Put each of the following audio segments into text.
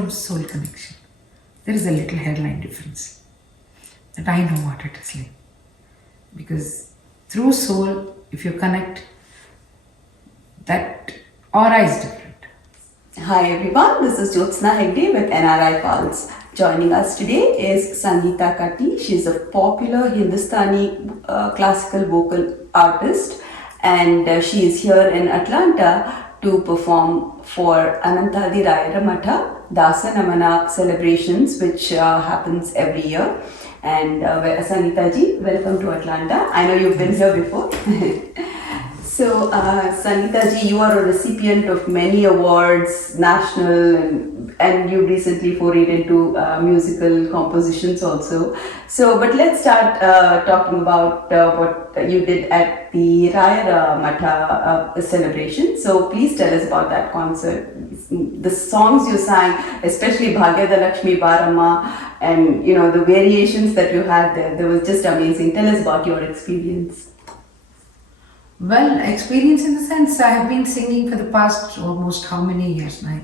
from soul connection. There is a little hairline difference. That I know what it is like. Because through soul, if you connect, that aura is different. Hi everyone, this is Jyotsna Hegde with NRI Pulse. Joining us today is Sangeeta Katti. She is a popular Hindustani classical vocal artist, and she is here in Atlanta to perform for Anantadi Rayara Matha Dasara celebrations, which happens every year. And Sangeeta ji, welcome to Atlanta. I know you've been here before. So, Sangeeta ji, you are a recipient of many awards, national, and you recently forayed into musical compositions also. So, but let's start talking about what you did at the Rayara Matha celebration. So, please tell us about that concert. The songs you sang, especially Bhagyada Lakshmi Barama, and you know the variations that you had there was just amazing. Tell us about your experience. Well, experience in the sense I have been singing for the past almost how many years now?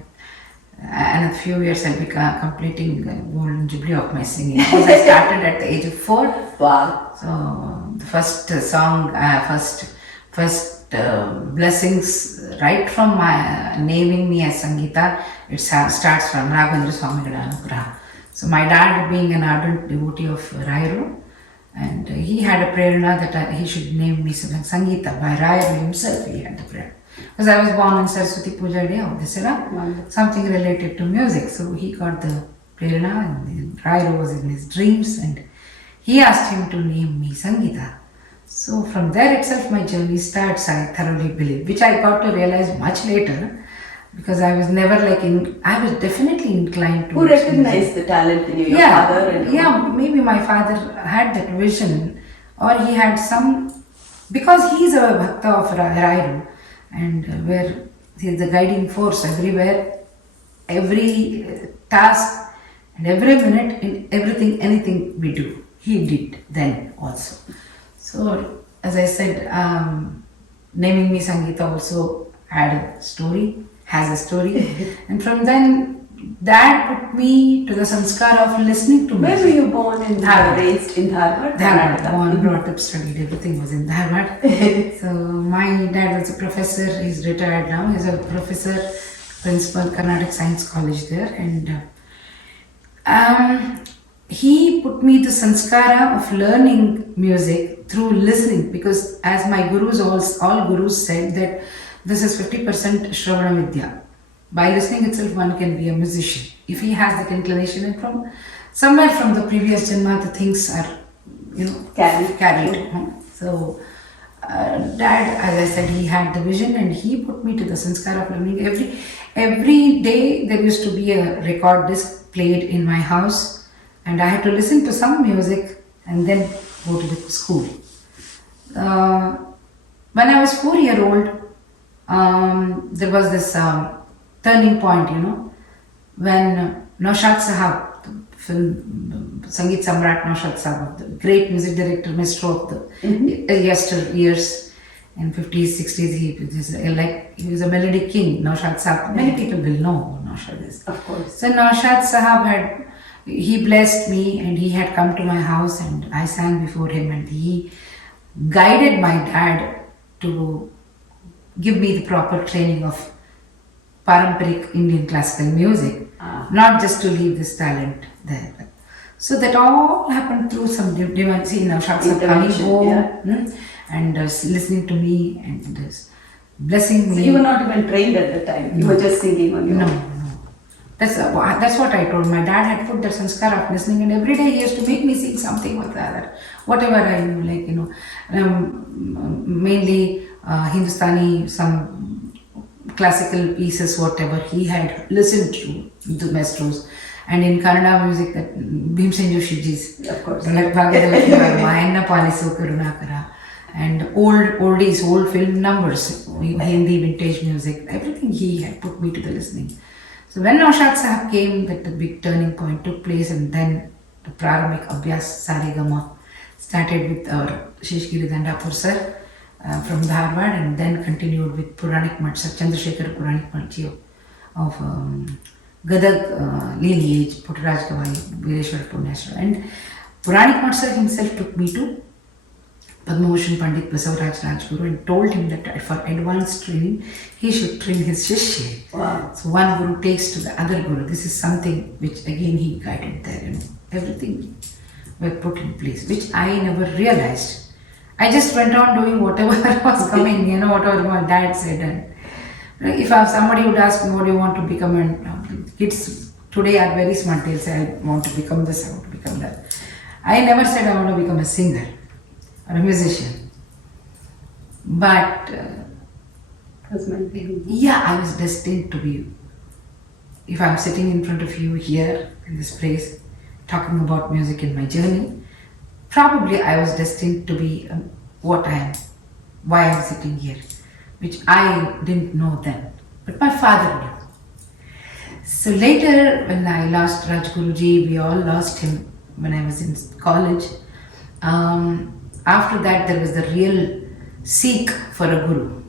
And a few years I'll be completing the golden jubilee of my singing. Because I started at the age of 4. Wow. So the first song, first blessings right from my naming me as Sangeeta, it starts from Raghavendra Swami Anugrah. So my dad being an ardent devotee of Rayuru, and he had a prerna that he should name me Sangeeta. By Rayuru himself he had the prayer. Because I was born on Saraswati Puja day of Dasara, something related to music. So he got the prerna, and Rayuru was in his dreams, and he asked him to name me Sangeeta. So from there itself my journey starts, I thoroughly believe, which I got to realize much later. Because I was never I was definitely inclined to. Who recognized the talent in you? Your father? And maybe my father had that vision, or he had some, because he is a bhakta of Rayuru, and where he is the guiding force everywhere, every task, and every minute, in everything, anything we do, he did then also. So, as I said, naming me Sangeeta also had a story. Has a story, and from then that put me to the sanskar of listening to music. Where were you born and raised in Dharwad? Dharwad, born, brought up, studied, everything was in Dharwad. So my dad was a professor, he's retired now, he's a professor, principal, Carnatic Science College there, and he put me the sanskara of learning music through listening, because as my gurus, all gurus said that this is 50% Shravana Vidya. By listening itself, one can be a musician. If he has that inclination, and from somewhere from the previous Janma, the things are, carried. So, Dad, as I said, he had the vision, and he put me to the sanskar of learning. Every day there used to be a record disc played in my house, and I had to listen to some music and then go to the school. When I was 4-year-old, there was this turning point, when Naushad Sahab, the film Sangeet Samrat Naushad Sahab, the great music director, Maestro of the yesteryears, in 50s, 60s, he was a melody king, Naushad Sahab. Many people will know who Naushad is. Of course. So Naushad Sahab he blessed me, and he had come to my house, and I sang before him, and he guided my dad to give me the proper training of Paramparik Indian classical music, not just to leave this talent there. So that all happened through some divine, Naushad Sahab coming home and listening to me and blessing me. So you were not even trained at the time, you were just singing on your own. No. That's what I told. My dad had put the sanskar of listening, and every day he used to make me sing something or the other, whatever I knew, mainly Hindustani, some classical pieces, whatever he had listened to, the maestros, and in Kannada music, that Bhimsen Joshiji's, of course, and oldies, old film numbers, Hindi vintage music, everything he had put me to the listening. So when Naushad Sahab came, that the big turning point took place, and then the Prarambhik Abhyas Saregama started with our Shishgiri Dandapur sir from Dharwad, and then continued with Puranic Mat, Chandrasekhar Puranic Mat of Gadag lineage, Puttaraj Gawai, Vireshwar Punyashwar. And Puranik Master himself took me to Padma Bhushan Pandit Basavaraj Rajguru and told him that for advanced training, he should train his Shishya. Wow. So one Guru takes to the other Guru. This is something which again he guided there, and everything were put in place, which I never realized. I just went on doing whatever was coming, whatever my dad said. And if somebody would ask me, what do you want to become? And kids today are very smart. They'll say, I want to become this, I want to become that. I never said I want to become a singer or a musician. But yeah, I was destined to be. If I'm sitting in front of you here in this place, talking about music in my journey, probably I was destined to be what I am, why I'm sitting here, which I didn't know then, but my father knew. So later, when I lost Rajguruji, we all lost him when I was in college. After that, there was the real seek for a guru.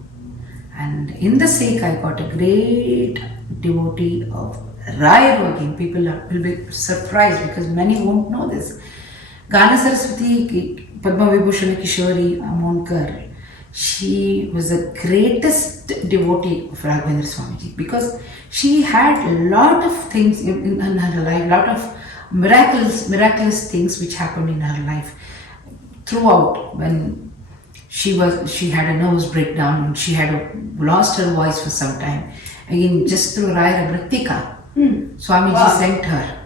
And in the seek, I got a great devotee of Raya working. People will be surprised because many won't know this. Gana Saraswati, Padma Vibhushan Kishori Amonkar, she was the greatest devotee of Raghavendra Swamiji because she had a lot of things in her life, a lot of miraculous things which happened in her life throughout. When she had a nervous breakdown and she had lost her voice for some time. Again, just through Raya Mritika, Swamiji sent her.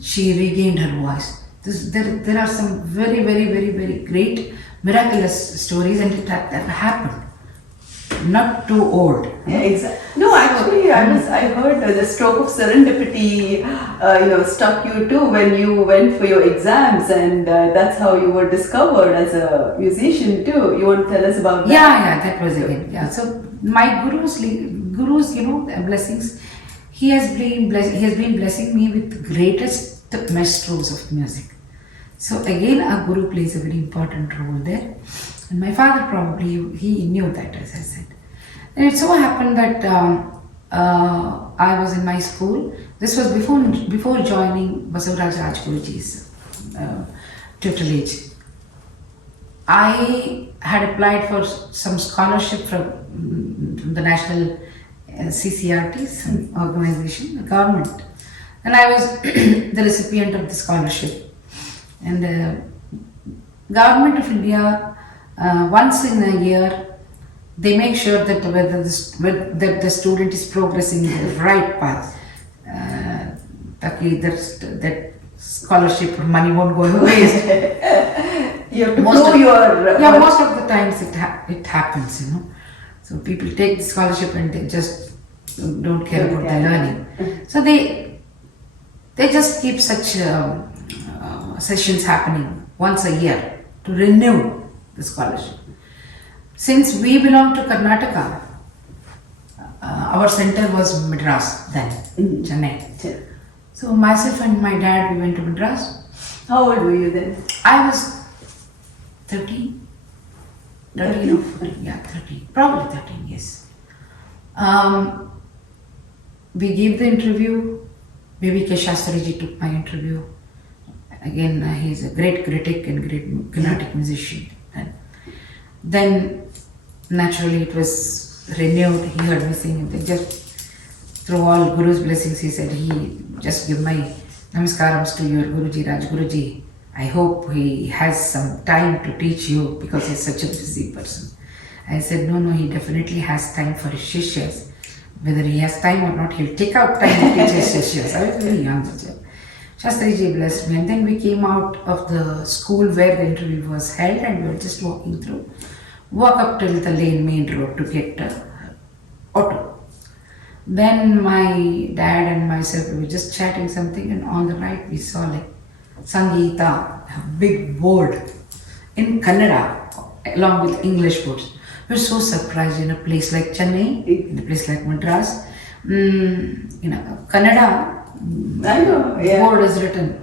She regained her voice. There are some very, very, very, very great miraculous stories, and that happened. Not too old. Yeah, exactly. No, actually, I heard the stroke of serendipity, struck you too when you went for your exams, and that's how you were discovered as a musician too. You want to tell us about that? Yeah, that was again. Yeah, so my gurus, blessings. He has been blessing me with greatest maestros of music. So again, a guru plays a very important role there. And my father probably, he knew that, as I said. And it so happened that I was in my school. This was before joining Basavaraj Rajguruji's tutelage. I had applied for some scholarship from the National CCRT, some organization, the government. And I was the recipient of the scholarship. And the Government of India, once in a year, they make sure that whether the student is progressing in the right path. That scholarship or money won't go in waste. You have to know your... most of the times it happens, So people take the scholarship and they just don't care about the learning. So they just keep such sessions happening once a year to renew the scholarship. Since we belong to Karnataka, our center was Madras then, Chennai. So myself and my dad, we went to Madras. How old were you then? I was 13. 13, probably 13, yes. We gave the interview. B.B.K. Shastriji took my interview. Again, he's a great critic and great Carnatic musician. And then, naturally, it was renewed. He heard me sing, and just through all Guru's blessings, he said, just give my namaskarams to your Guruji, Rajguruji. I hope he has some time to teach you because he's such a busy person. I said, no, he definitely has time for his shishyas. Whether he has time or not, he'll take out time to teach his shishyas. I was very young. Shastriji blessed me, and then we came out of the school where the interview was held, and we were just walk up till the main road to get auto. Then my dad and myself, we were just chatting something, and on the right we saw Sangeeta, a big board in Kannada along with English words. We were so surprised in a place like Chennai, in a place like Madras, Kannada. I know, yeah. Board is written.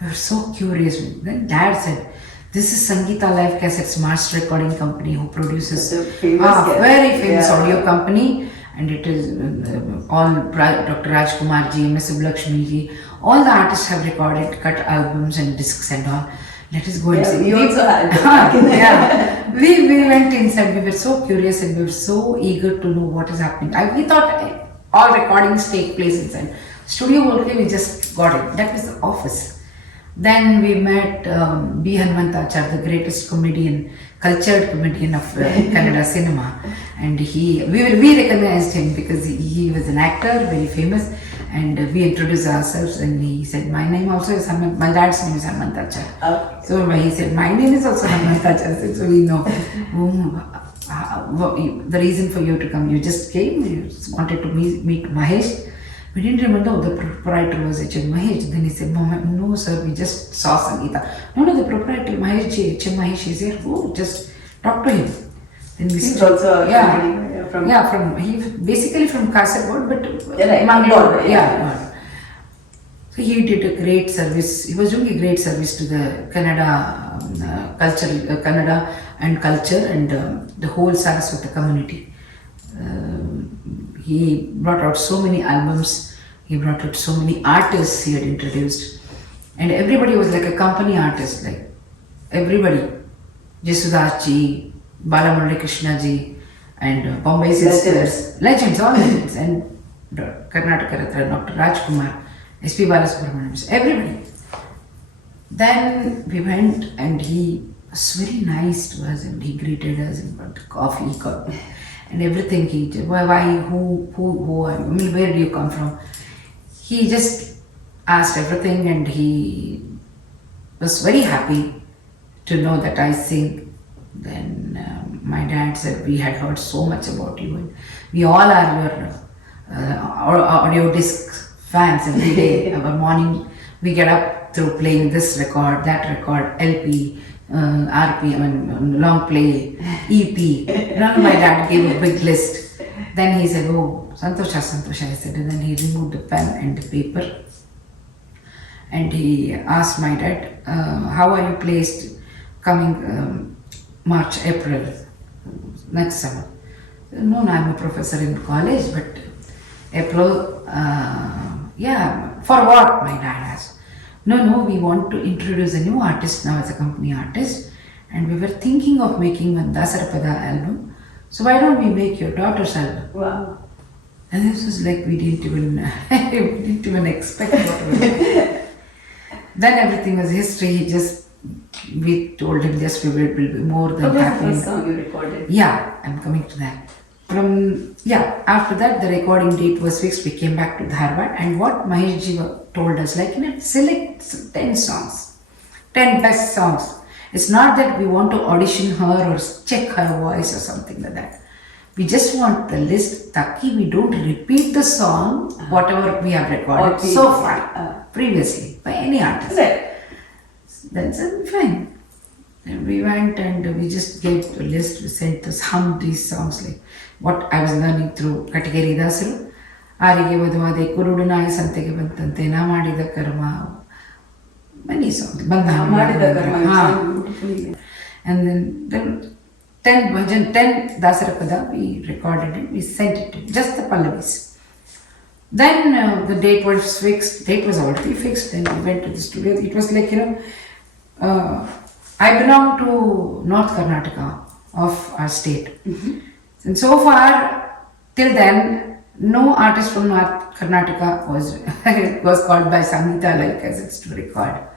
We were so curious. Then Dad said, "This is Sangeeta Live Cassettes Master Recording Company who produces very famous audio company, and it is Dr. Rajkumar ji, Ms. Sublakshmi ji, all the artists have recorded, cut albums and discs and all. Let us go and see. We also had yeah. We went inside. We were so curious and we were so eager to know what is happening. We thought all recordings take place inside. Studio only we just got it. That was the office. Then we met B. Hanumanthachar, the greatest comedian, cultured comedian of Kannada cinema, and we recognized him because he was an actor, very famous, and we introduced ourselves, and he said, my name also is my dad's name is Hanumanthachar. So he said, my name is also Hanumanthachar. So we know the reason for you to come. You just came, you just wanted to meet Mahesh. We didn't remember the proprietor was H.M. Mahesh. Then he said, no sir, we just saw Sangeeta. No, the proprietor Mahesh, H.M. Mahesh is here. Oh, just talk to him. Then we He's also he's basically from Kasaragod, but right, Mangalore. Yeah. So he did a great service. He was doing a great service to the Kannada Kannada and culture and the whole Saraswata community. He brought out so many albums, he brought out so many artists he had introduced, and everybody was like a company artist, like everybody. Yesudas ji, Balamurali Krishna ji, and Bombay Sisters, legends, all legends, and Karnataka Ratna, Dr. Rajkumar, S.P. Balasubrahmanyam, everybody. Then we went and he was very nice to us and he greeted us and brought coffee. And everything why, who are you? I mean, where do you come from? He just asked everything and he was very happy to know that I sing. Then my dad said, we had heard so much about you and we all are your audio disc fans every day. Our morning we get up through playing this record, that record, LP, RP, long play, EP. My dad gave a big list. Then he said, oh, Santosha, I said. And then he removed the pen and the paper. And he asked my dad, how are you placed coming March, April, next summer? No, I'm a professor in college, but April, for what, my dad asked. No, we want to introduce a new artist now as a company artist, and we were thinking of making one Dasara album. So why don't we make your daughter's album? Wow. And this was like we didn't even expect what we were. Then everything was history. We told him we will be more than happy. What was the first song you recorded? Yeah, I'm coming to that. After that the recording date was fixed. We came back to Dharwad, and what Mahesh ji told us, select 10 songs, 10 best songs. It's not that we want to audition her or check her voice or something like that. We just want the list, taki we don't repeat the song, whatever we have recorded so far, previously, by any artist. Right. That's fine. And we went and we just gave the list, we sent us these songs, like what I was learning through Katigeri Dasaru, Arige Vaduvade, Kurudunai Santege Bantante, Na Madida Karma, many songs. Madida Karma. And then 10 Dasara Pada, we recorded it, we sent it, just the Pallavis. Then the date was fixed, date was already fixed, and we went to the studio. It was like, I belong to North Karnataka of our state. Mm-hmm. And so far, till then, no artist from North Karnataka was called by Sunita like as to record.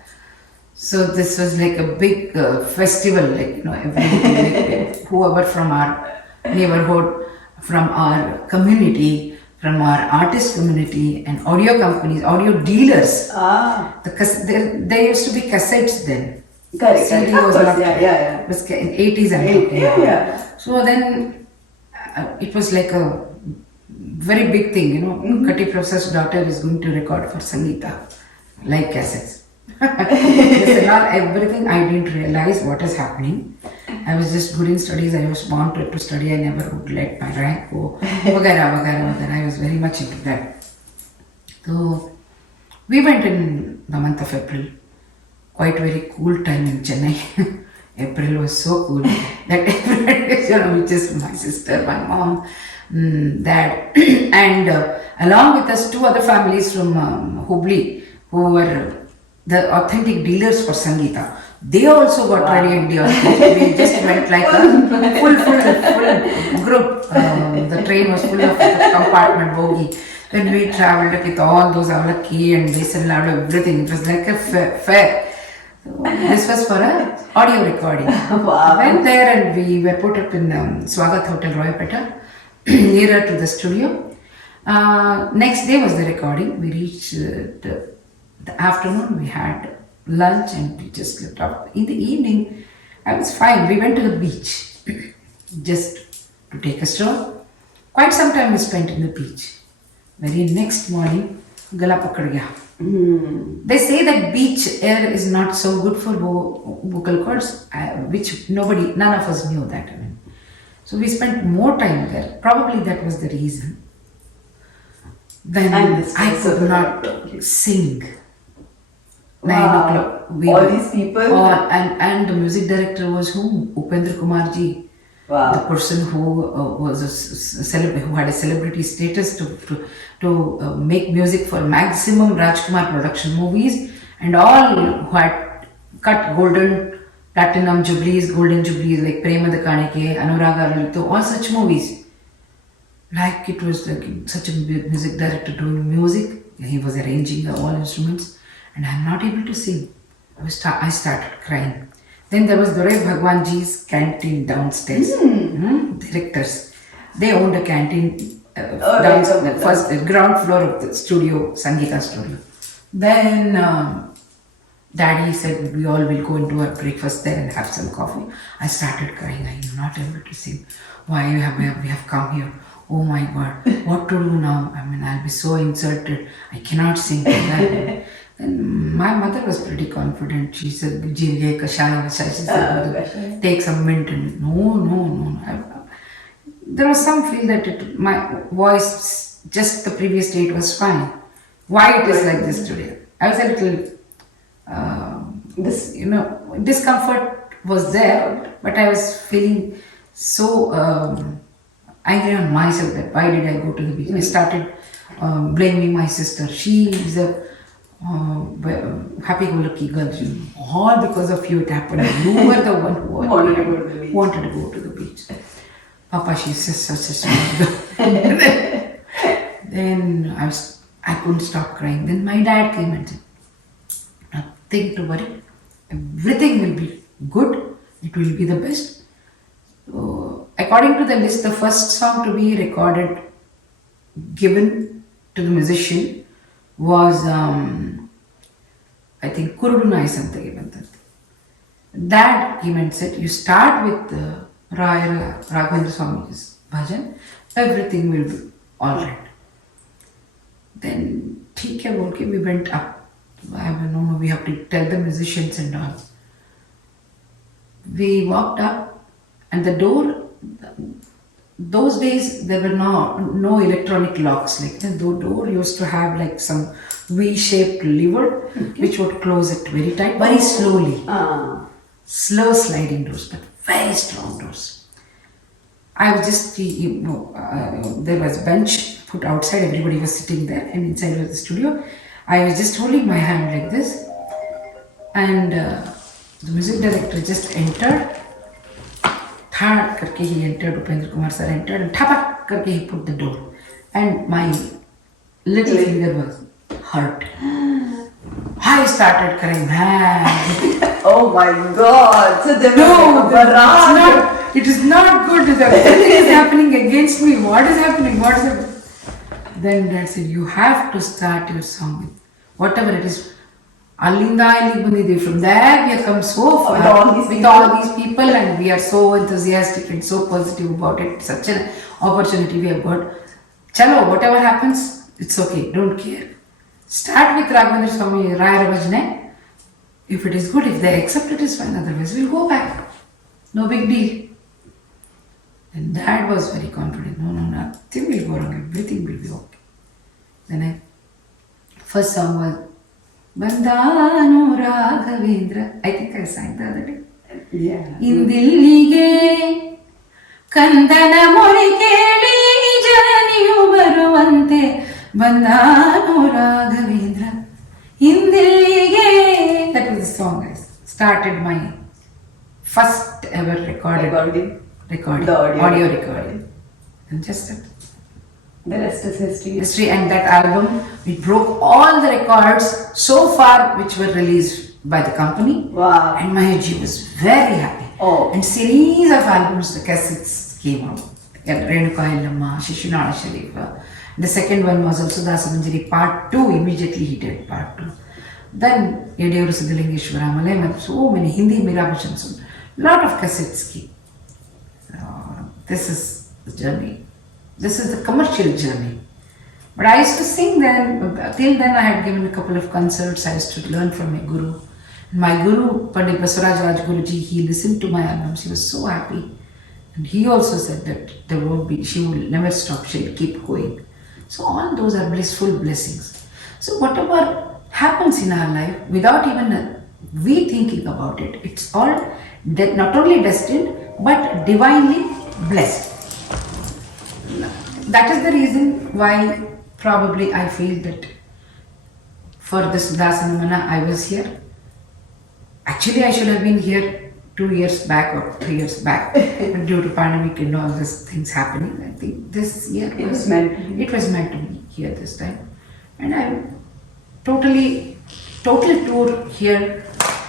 So this was like a big festival, everybody, whoever from our neighborhood, from our community, from our artist community and audio companies, audio dealers. There used to be cassettes then. Correct. CD was not, it was in 80s and So then it was like a very big thing, Kati Professor's daughter is going to record for Sangeeta, like cassettes. This and all, everything, I didn't realize what is happening. I was just good in studies, I was wanted to study, I never would let my rank go, vagara. I was very much into that. So we went in the month of April, quite very cool time in Chennai. April was so cool that everybody which is my sister, my mom, dad, and along with us 2 other families from Hubli who were the authentic dealers for Sangeeta. They also got ready in the office. We just went like a full group. The train was full of compartment bogie. Then we travelled with all those avalakki and besan laddu, everything. It was like a fair. So this was for a audio recording. Wow. Went there and we were put up in Swagat Hotel, Roypeta, nearer to the studio. Next day was the recording. We reached the afternoon. We had lunch and we just slept up. In the evening, I was fine. We went to the beach just to take a stroll. Quite some time we spent in the beach. Very next morning, gala pakad gaya. They say that beach air is not so good for vocal cords, which none of us knew that. I mean. So we spent more time there. Probably that was the reason. Then I could not sing. 9 o'clock. All these people? And the music director was who? Upendra Kumar ji. Wow. The person who was who had a celebrity status to make music for maximum Rajkumar production movies, and all who had cut golden jubilees like Prema Kanike, Anuraga Lalitho, all such movies. Like it was like such a music director doing music. He was arranging all instruments, and I'm not able to sing. I started crying. Then there was Dorai Bhagwanji's canteen downstairs. Directors. They owned a canteen downstairs, first ground floor of the studio, Sangeeta studio. Then Daddy said we all will go and do our breakfast there and have some coffee. I started crying. I am not able to sing. Why we have come here? Oh my God, what to do now? I mean, I'll be so insulted. I cannot sing. Then my mother was pretty confident. She said, take some mint. And no. There was some feel that my voice just the previous day it was fine. Why it is like this today? I was a little, discomfort was there, but I was feeling so angry on myself that why did I go to the beach? I started blaming my sister. She is a happy-go-lucky girl. All because of you it happened. You were the one who wanted to go to the beach. Papa, she's such a smart girl. Then I couldn't stop crying. Then my dad came and said, nothing to worry. Everything will be good. It will be the best. So, according to the list, the first song to be recorded, given to the musician, was I think Kurudu Naisantagi Bantat. That came and said, you start with Raghavendra Swami's bhajan, everything will be alright. Then we went up. I don't know, we have to tell the musicians and all. We walked up and the door, those days there were no electronic locks. Like the door used to have like some V-shaped lever which would close it very tight, very slowly. Slow sliding doors, but very strong doors. I was just, there was a bench put outside, everybody was sitting there, and inside was the studio. I was just holding my hand like this, and the music director just entered. Thad karke he entered, Upendra Kumar sir entered, and thapak karke he put the door. And my little finger was hurt. I started crying. Oh my God! So there it is not good. Everything is happening against me. What is happening? Then Dad said, you have to start your song with whatever it is. Allinda illi from there we have come so far with all these people, and we are so enthusiastic and so positive about it. Such an opportunity we have got. Chalo, whatever happens, it's okay. Don't care. Start with Raghavendra Swami Rayara Bhajane. If it is good, if they accept it, is fine. Otherwise, we'll go back. No big deal. And Dad was very confident. No, nothing will go wrong. Everything will be okay. Then first song was Bandano Raghavendra. I think I sang the other day. Yeah. Indillige ಕಂದನ ಮೊರೆ ಕೇಳಿ ಜನನಿಯು ಬರುವಂತೆ ಬಂದಾನು Raghavendra ಹಿಂದೆಲ್ಲಿಗೆ. That was the song I started my first ever recording. The audio recording. And just that. The rest is history. And that album, we broke all the records so far which were released by the company. Wow. And Mahesh was very happy. Oh. And series of albums, the cassettes came out. Renuka Illamma, Shishinala Sharifa. The second one was also Dasavani part 2. Immediately he did part 2. Then Yediyuru Siddhalingeshwara Malayam, so many Hindi Meera Bhajans. Lot of cassettes came. This is the journey. This is the commercial journey. But I used to sing then. Till then I had given a couple of concerts. I used to learn from my guru. My guru, Pandit Baswaraj Raj Guruji, he listened to my albums. He was so happy. And he also said that there won't be, she will never stop, she'll keep going. So all those are blissful blessings. So whatever happens in our life, without even we thinking about it, it's all not only destined, but divinely blessed. That is the reason why probably I feel that for this Dasanamana I was here. Actually I should have been here 2 years back or 3 years back, but due to pandemic and all these things happening, I think this year it was meant to be here this time. And I'm total tour here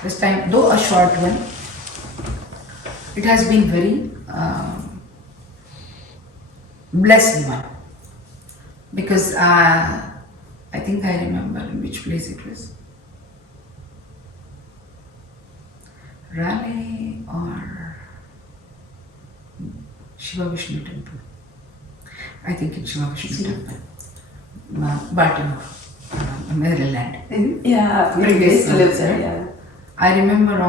this time, though a short one. It has been very blessed one, because I think I remember in which place it was. Raleigh or Shiva Vishnu temple. I think in Shiva Vishnu temple. Baltimore, Maryland. Yeah, Previous lives there. Yeah. I remembered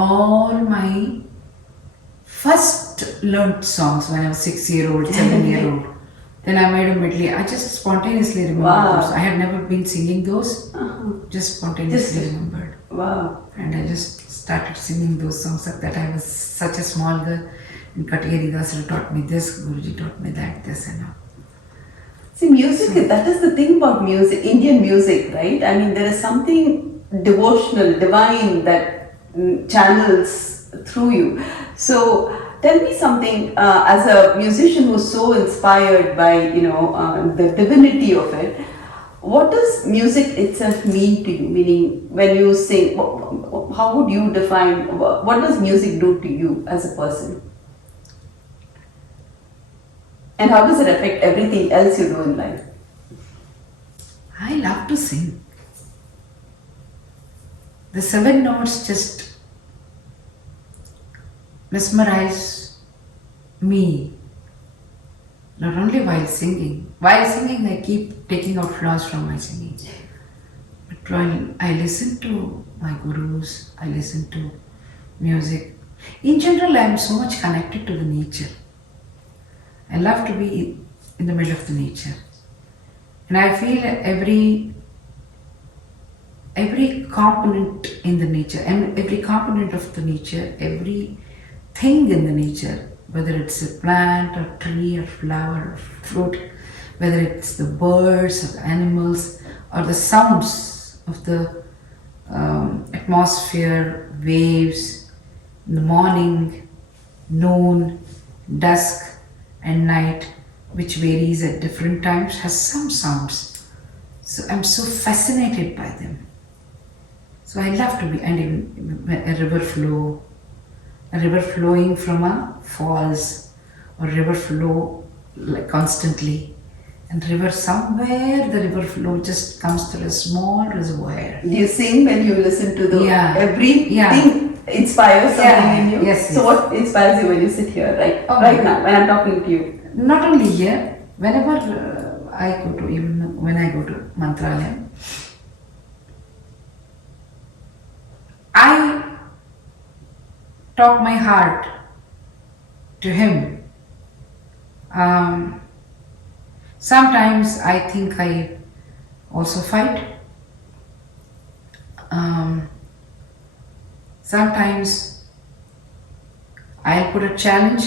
all my first learnt songs when I was 6-year-old, 7-year-old. Then I made a medley. I just spontaneously remembered those. I had never been singing those. Just spontaneously remembered. Wow. And I just started singing those songs like that. I was such a small girl. And Kati Dasara taught me this, Guruji taught me that, this and all. See, music, that is the thing about music, Indian music, right? I mean, there is something devotional, divine that channels through you. So, tell me something, as a musician who's so inspired by, the divinity of it, what does music itself mean to you? Meaning, when you sing, how would you define, what does music do to you as a person? And how does it affect everything else you do in life? I love to sing. The 7 notes just mesmerize me. Not only while singing. While singing, I keep taking out flaws from my singing. But while I listen to my gurus, I listen to music. In general, I am so much connected to the nature. I love to be in the middle of the nature. And I feel every component in the nature, and every component of the nature, everything in the nature, whether it's a plant or tree or flower or fruit, whether it's the birds or the animals or the sounds of the atmosphere, waves, in the morning, noon, dusk and night, which varies at different times, has some sounds. So I'm so fascinated by them. So I love to be, and even a river flowing from a falls, or river flow like constantly, and river somewhere the river flow just comes to a small reservoir. Do you sing when you listen to the everything inspires something in you? Yes. So what inspires you when you sit here right now when I'm talking to you? Not only here, whenever I go to, even when I go to Mantralayam, I talk my heart to him. Sometimes I think I also fight. Sometimes I'll put a challenge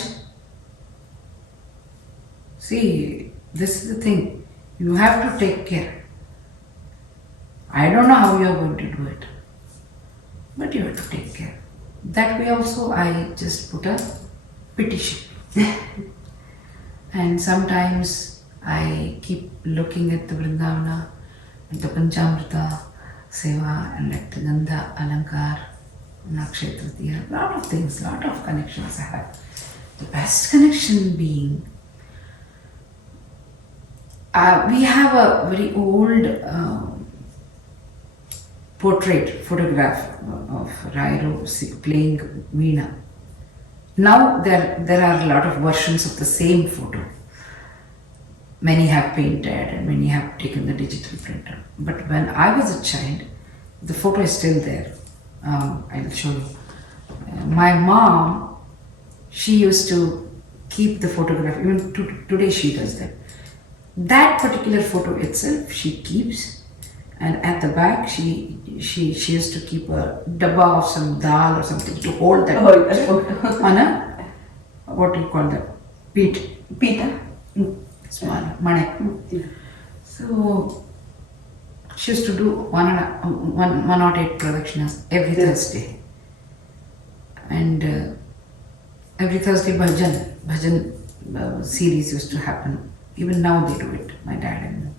See, this is the thing. You have to take care. I don't know how you are going to do it, but you have to take care. That way also I just put a petition. And sometimes I keep looking at the Vrindavana, at the Panchamrita Seva, and at the Gandha Alankar, Nakshaya Tritiya, lot of things, lot of connections I have. The best connection being, we have a very old photograph of Rairo playing Veena. Now there are a lot of versions of the same photo. Many have painted and many have taken the digital printer. But when I was a child, the photo is still there. I'll show you. My mom, she used to keep the photograph, even today she does that. That particular photo itself she keeps, and at the back she used to keep a dabba of some dal or something to hold that photo on a, what do you call that? Pita. Small, mane. So she used to do 108 productions every Thursday. And every Thursday Bhajan series used to happen. Even now they do it, my dad and me.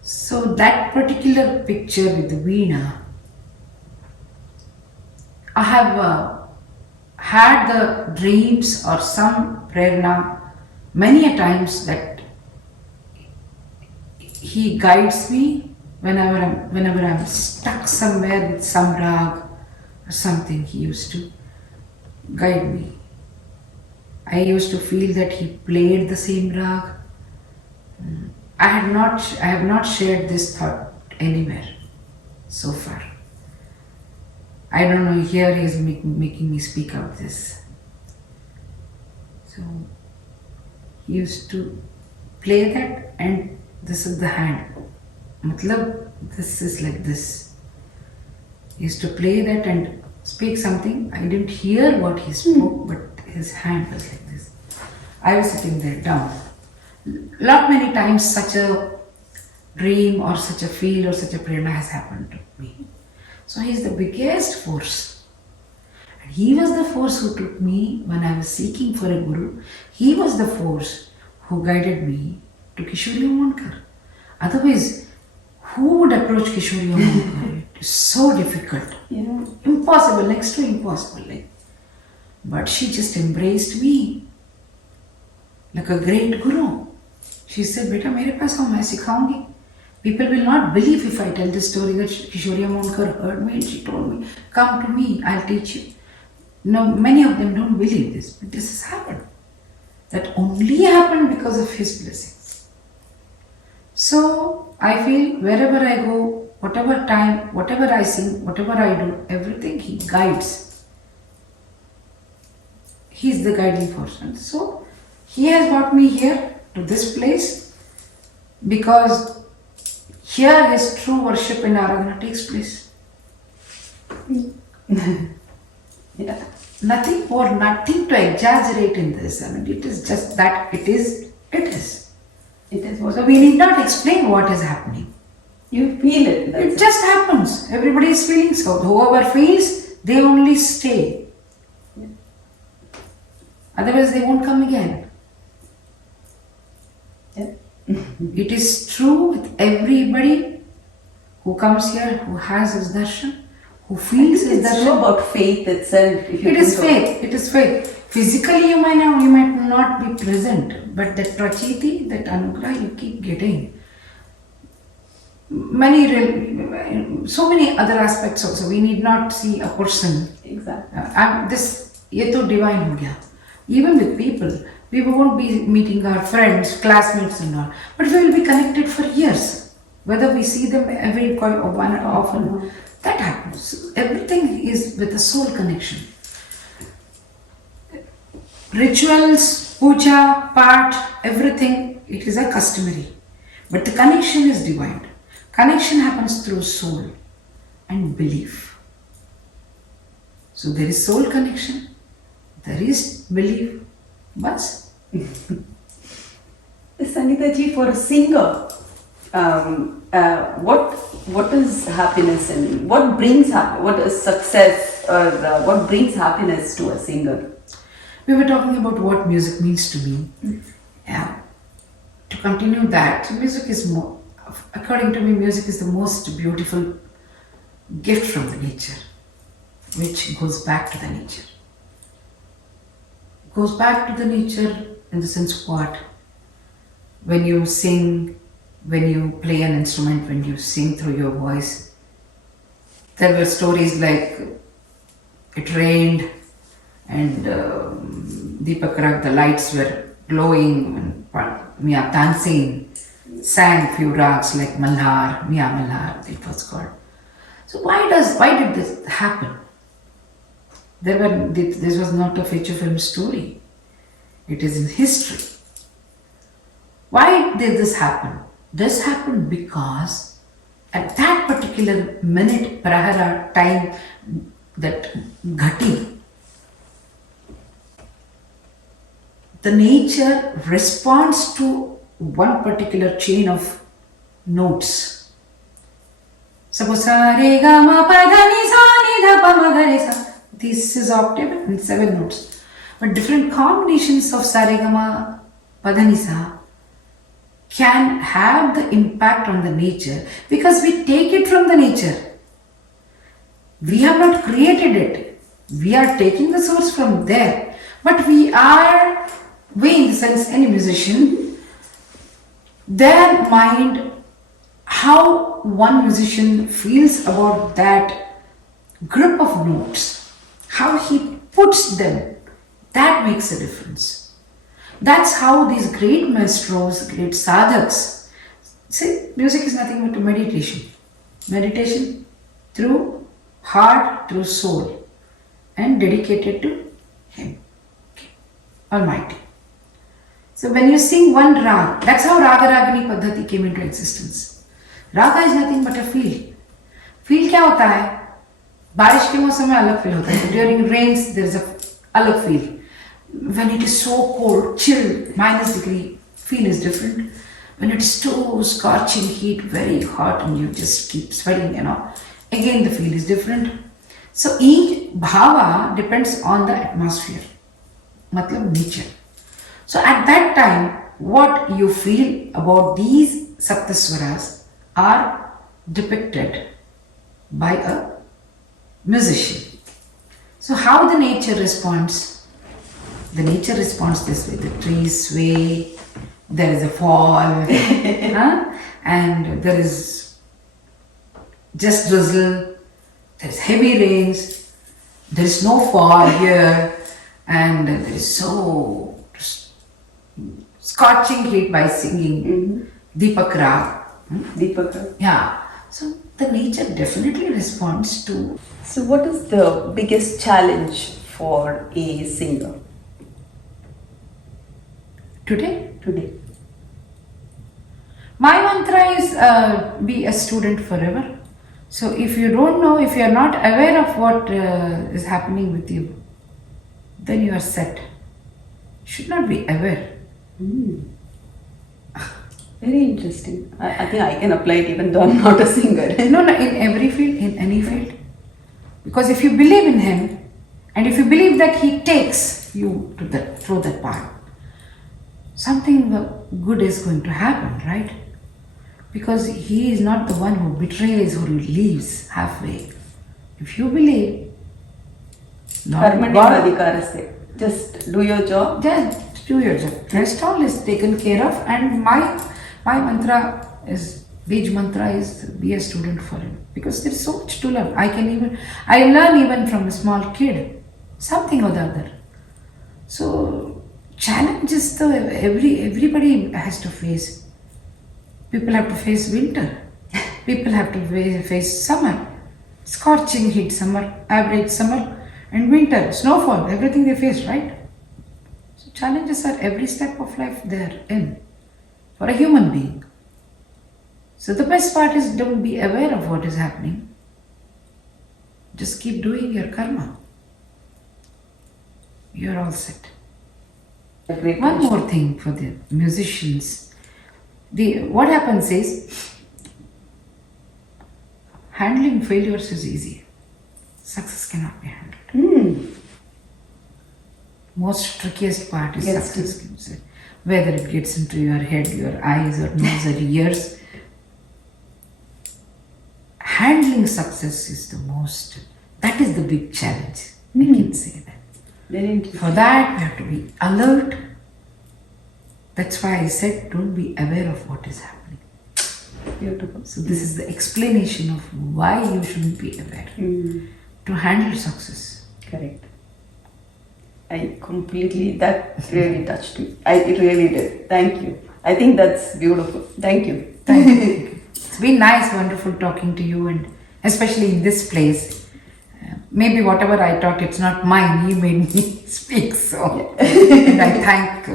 So that particular picture with the Veena, I have had the dreams or some prerna many a times that he guides me whenever I'm stuck somewhere with some rag or something. He used to guide me. I used to feel that he played the same rag. I have not shared this thought anywhere so far. I don't know, here he is making me speak out this. So he used to play that, and this is the hand. Matlab, this is like this. He used to play that and speak something. I didn't hear what he spoke, but his hand was like this. I was sitting there down. Many times such a dream or such a feel or such a prerna has happened to me. So he is the biggest force. And he was the force who took me when I was seeking for a guru. He was the force who guided me to Kishori Monkar. Otherwise, who would approach Kishori Monkar? It is so difficult. Yeah. Impossible, next to impossible. But she just embraced me like a great guru. She said, "Beta, mere paas aao, main sikhaungi." People will not believe if I tell this story that Kishori Monkar heard me and she told me, "Come to me, I'll teach you." No, many of them don't believe this, but this has happened. That only happened because of his blessings. So I feel wherever I go, whatever time, whatever I sing, whatever I do, everything he guides. He is the guiding force. And so he has brought me here to this place because here his true worship in Aradhana takes place. Yeah. Nothing more, nothing to exaggerate in this. I mean, it is just that it is. It is what So we need not explain what is happening. you feel it. It just happens. Everybody is feeling so. Whoever feels, they only stay. Yeah. Otherwise, they won't come again. Yeah. It is true with everybody who comes here, who has his darshan, who feels his It's darshan. all about faith itself. If you It is think of faith. It is faith. Physically, you might not be present, but that prachiti, that anugrah, you keep getting. So many other aspects also. We need not see a person. Exactly. ये तो divine हो गया. Even with people, we won't be meeting our friends, classmates and all, but we will be connected for years. Whether we see them every quite often, that happens. Everything is with a soul connection. Rituals, puja, part, everything, it is a customary. But the connection is divine. Connection happens through soul and belief. So there is soul connection, there is belief, but Sangeeta ji, for a singer, what is happiness and what is success, or what brings happiness to a singer? We were talking about what music means to me. Yeah. To continue that, music is more, according to me, music is the most beautiful gift from the nature, which goes back to the nature. Goes back to the nature in the sense what? When you sing, when you play an instrument, when you sing through your voice, there were stories like it rained and Deepak, the lights were glowing and we are dancing, sang few rags like Malhar, Mia Malhar, it was called. So why did this happen? This was not a feature film story. It is in history. Why did this happen? This happened because at that particular minute, prahara time, that ghati, the nature responds to one particular chain of notes. Suppose sa re ga ma pa dha ni sa ni dha pa ma ga re sa. This is octave and 7 notes. But different combinations of sa re ga ma pa dha ni sa can have the impact on the nature because we take it from the nature. We have not created it. We are taking the source from there. But we, in the sense, any musician, their mind, how one musician feels about that group of notes, how he puts them, that makes a difference. That's how these great maestros, great sadhaks, see, music is nothing but meditation. Meditation through heart, through soul, and dedicated to Him, Almighty. So when you sing one rag, that's how Raga Ragini Paddhati came into existence. Raga is nothing but a feel. Feel क्या होता है? बारिश के मौसम में अलग feel होता है. During rains there is a अलग feel. When it is so cold, chill, -degree, feel is different. When it is too scorching heat, very hot, and you just keep sweating, again the feel is different. So each bhava depends on the atmosphere, matlab nature. So at that time, what you feel about these saptaswaras are depicted by a musician. So how the nature responds? The nature responds this way. The trees sway, there is a fall, and there is just drizzle, there is heavy rains, there is no fall here, and there is so scorching heat by singing Deepak Rag. Deepak Rag. Yeah. So the nature definitely responds to. So what is the biggest challenge for a singer? Today? My mantra is be a student forever. So if you don't know, if you are not aware of what is happening with you, then you are set. You should not be aware. Very interesting. I think I can apply it even though I'm not a singer. No, in every field, in any field. Because if you believe in Him, and if you believe that He takes you to through that path, something good is going to happen, right? Because He is not the one who betrays or leaves halfway. If you believe, just do your job. Just do your job. Rest all is taken care of, and my mantra is, Bij mantra is, be a student for Him. Because there is so much to learn. I learn even from a small kid, something or the other. So challenges everybody has to face. People have to face winter. People have to face summer, scorching heat, summer, average summer, and winter, snowfall, everything they face, right? So challenges are every step of life they're in for a human being. So the best part is, don't be aware of what is happening. Just keep doing your karma. You're all set. One more thing for the musicians. what happens is, handling failures is easy. Success cannot be handled. Most trickiest part is success. Whether it gets into your head, your eyes, or nose, or ears. Handling success is that is the big challenge. I can say that. Very interesting. For that, we have to be alert. That's why I said, don't be aware of what is happening. Beautiful. So this is the explanation of why you shouldn't be aware to handle success. Correct. That really touched me. It really did. Thank you. I think that's beautiful. Thank you. Thank you. It's been nice, wonderful talking to you, and especially in this place. Maybe whatever I talked, it's not mine. He made me speak. So, and I thank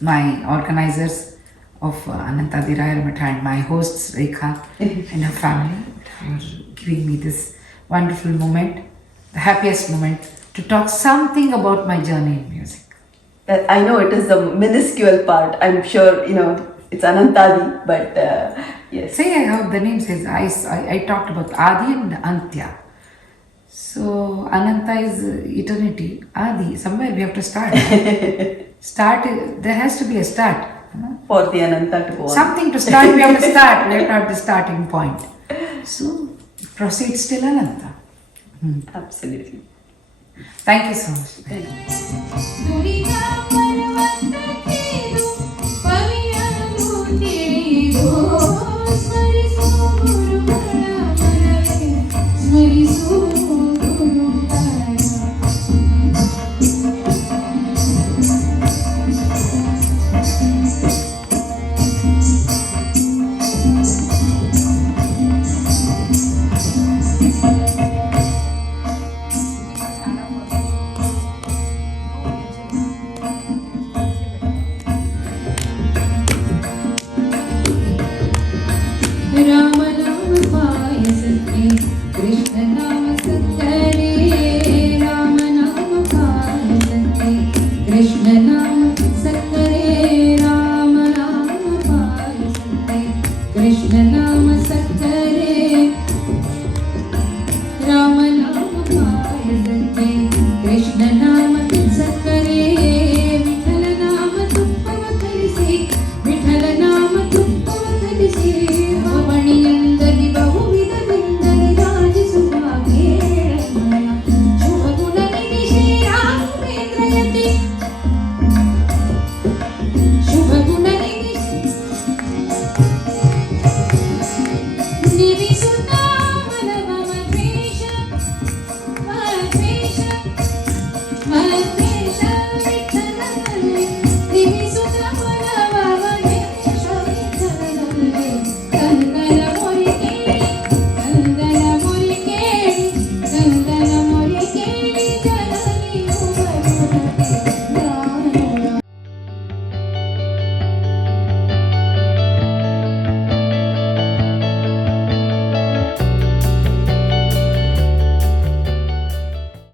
my organizers of Ananta Diraya Mata and my hosts Rekha and her family for giving me this wonderful moment, the happiest moment, to talk something about my journey in music. I know it is the minuscule part. I'm sure, it's Anantadi, but yes. Say how the name says, I talked about Adi and Antya. So Ananta is eternity, Adi, somewhere we have to start. There has to be a start. For the Ananta to go on. Something to start, we have to start. We have to have the starting point. So it proceeds till Ananta. Absolutely. Thank you so much. Thank you. Krishna